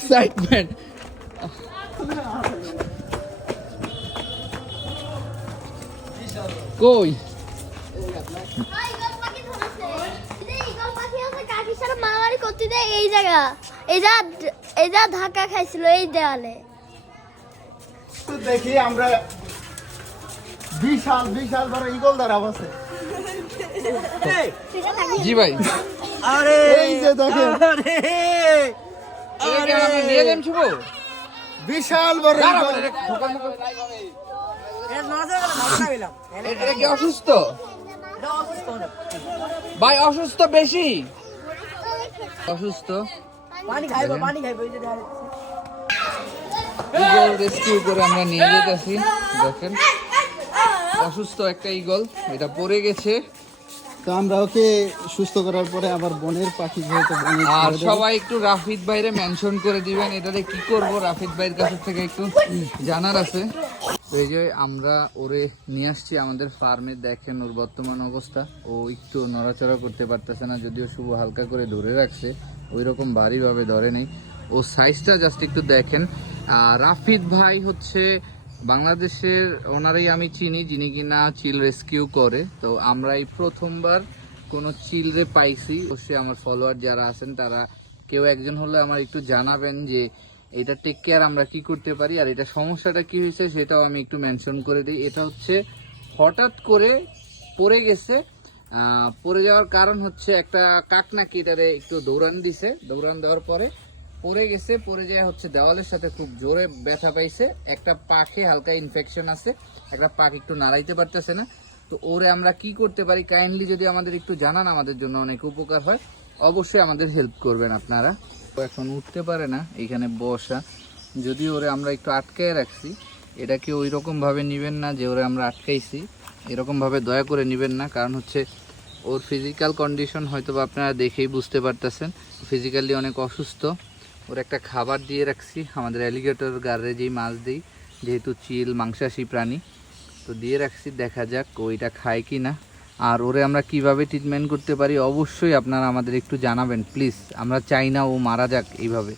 Excitement কই? মারামারি করতে দেয় এই জায়গা এই যা এই যা ধাক্কা খাইছিল এই দেওয়ালে তো দেখি আমরা বিশাল বিশাল বড় ইগল দাঁড়াব আছে। জি ভাই। আরে এই যে দেখেন। নিয়ে যাম শুভ। বিশাল বড় এটা কি অসুস্থ? ভাই অসুস্থ বেশি। অসুস্থ? পানি খাইবো পানি খাইবো এই যে ইগল রেস্কিউ করে আমরা নিয়ে যেতেছি দেখেন। অসুস্থ একটা ইগল এটা পড়ে গেছে। তো আমরা ওকে সুস্থ করার পরে আবার বনের পাখি যেহেতু আর সবাই একটু রাফিদ ভাইরে মেনশন করে দিবেন এটাতে কি করব? রাফিদ ভাইয়ের কাছ থেকে একটু জানার আছে। এই যে আমরা ওরে নিয়ে আসছি আমাদের ফার্মে দেখেন ওর বর্তমান অবস্থা। ও একটু নড়াচড়া করতে পারতেছে না যদিও শুভ হালকা করে ধরে রাখছে। ওই রকম ভারীভাবে ধরে নেই। ও সাইজটা জাস্ট একটু দেখেন। আর রাফিদ ভাই হচ্ছে বাংলাদেশের ওনারাই আমি চিনি, যিনি কিনা চিল রেস্কিউ করে। তো আমরা এই প্রথমবার কোনো চিলরে পাইছি। অবশ্যই আমার ফলোয়ার যারা আছেন, তারা কেউ একজন হলে আমার একটু জানাবেন যে এটা টেক কেয়ার আমরা কি করতে পারি আর এটা সমস্যাটা কি হয়েছে সেটাও আমি একটু মেনশন করে দিই। এটা হচ্ছে হঠাৎ করে পড়ে গেছে পড়ে যাওয়ার কারণ হচ্ছে একটা কাক নাকি এটারে একটু দৌড়ান দিছে। দৌড়ান দেওয়ার পরে পড়ে গেছে, পড়ে যায় হচ্ছে দেওয়ালের সাথে খুব জোরে ব্যথা পাইছে। একটা পাখে হালকা ইনফেকশন আছে, একটা পাখ একটু নাড়াইতে পারতেছে না। তো ওরে আমরা কি করতে পারি? কাইন্ডলি যদি আমাদের একটু জানান, আমাদের জন্য অনেক উপকার হয়। অবশ্যই আমাদের হেল্প করবেন আপনারা। এখন উঠতে পারে না, এখানে বসা। যদি ওরে আমরা একটু আটকায় রাখছি, এটাকে ওই রকম ভাবে নিবেন না যে ওরে আমরা আটকাইছি। এরকমভাবে দয়া করে নিবেন না, কারণ হচ্ছে ওর ফিজিক্যাল কন্ডিশন হয়তো আপনারা দেখেই বুঝতে পারতেছেন। ফিজিক্যালি অনেক অসুস্থ। ওর একটা খাবার দিয়ে রাখছি। আমাদের অ্যালিগেটর গারে যেই মাছ দিই, যেহেতু চিল, মাংসাশী প্রাণী, তো দিয়ে রাখছি, দেখা যাক ওইটা খায় কি না আর ওরে আমরা কীভাবে ট্রিটমেন্ট করতে পারি? অবশ্যই আপনারা আমাদের একটু জানাবেন প্লিজ আমরা চাই না ও মারা যাক এইভাবে।